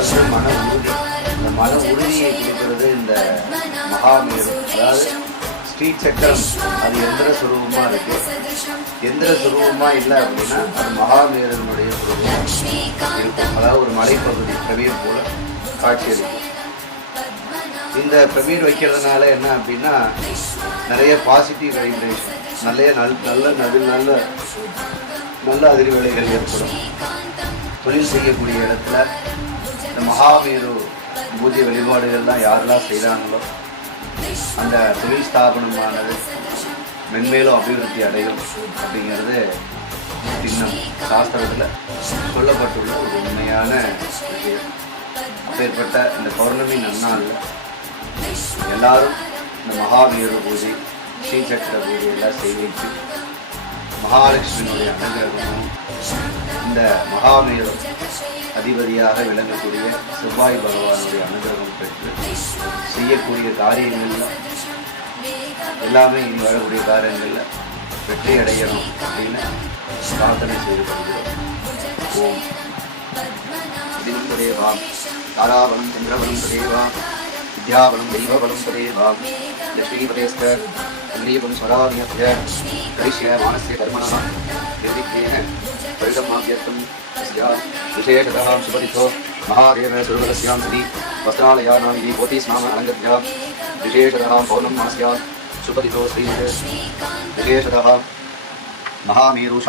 வந்து மன உறுதி. இந்த மன உறுதியை கொடுக்கிறது இந்த மகாமேரு. அதாவது ஸ்ரீ சக்கரம் அது எந்திர சுரூபமாக இருக்கு. எந்திர சுரூபமாக இல்லை அப்படின்னா அது மகாமேருனுடைய சுரூபம் இருக்கும். அதாவது ஒரு மலைப்பகுதி பிரமீர் போல காட்சி அளிக்கும். இந்த பிரமீர் வைக்கிறதுனால என்ன அப்படின்னா நிறைய பாசிட்டிவ் வைப்ரேஷன், நல்ல அதிர்வலைகள் ஏற்படும். தொழில் செய்யக்கூடிய இடத்துல இந்த மகாமேரு பூஜை வழிபாடுகள்லாம் யாரெல்லாம் செய்கிறாங்களோ அந்த தொழில் ஸ்தாபனமானது மென்மேலும் அபிவிருத்தி அடையும் அப்படிங்கிறது இன்னும் சாஸ்திரத்தில் சொல்லப்பட்டுள்ள ஒரு உண்மையான விஷயம். அப்பேற்பட்ட இந்த பௌர்ணமி நன்னாளில் எல்லாரும் இந்த மகாமேரு பூஜை, ஸ்ரீசக்கர பூஜை எல்லாம் செய்வித்து மகாலட்சுமியினுடைய அனுகிரகமும் இந்த மகாமேரு அதிபதியாக விளங்கக்கூடிய செவ்வாய் பகவானுடைய அனுகிரகம் பெற்று செய்யக்கூடிய காரியங்களில் எல்லாமே இனி வரக்கூடிய காரியங்களில் வெற்றி அடையணும் அப்படின்னு பிரார்த்தனை செய்து கொள்கிறோம். ஓம் தினம் ததேவா, தாராபலம் சந்திரபலம் ததேவா, வித்யாபலம் தெய்வபலம் ததேவா, லட்சுமிபதேஸ்க அந்திரியபலம் ஸ்வராதியஸ்ய கரிஷ்ய மானஸ்ய கர்மணः நிர்விக்னேன பரிதமாவ்யர்த்தம் விசேஷதः சுபதிதோ மகாதேவ சுரவதஸ்யாம் சதி வஸ்திராலயானாம் வி கோதிஸ்நாம அலங்கத்யா விசேஷதः பௌர்ணமாஸ்யாத் சுபதிதோ ஸ்ரீ விசேஷதः மகாமேரு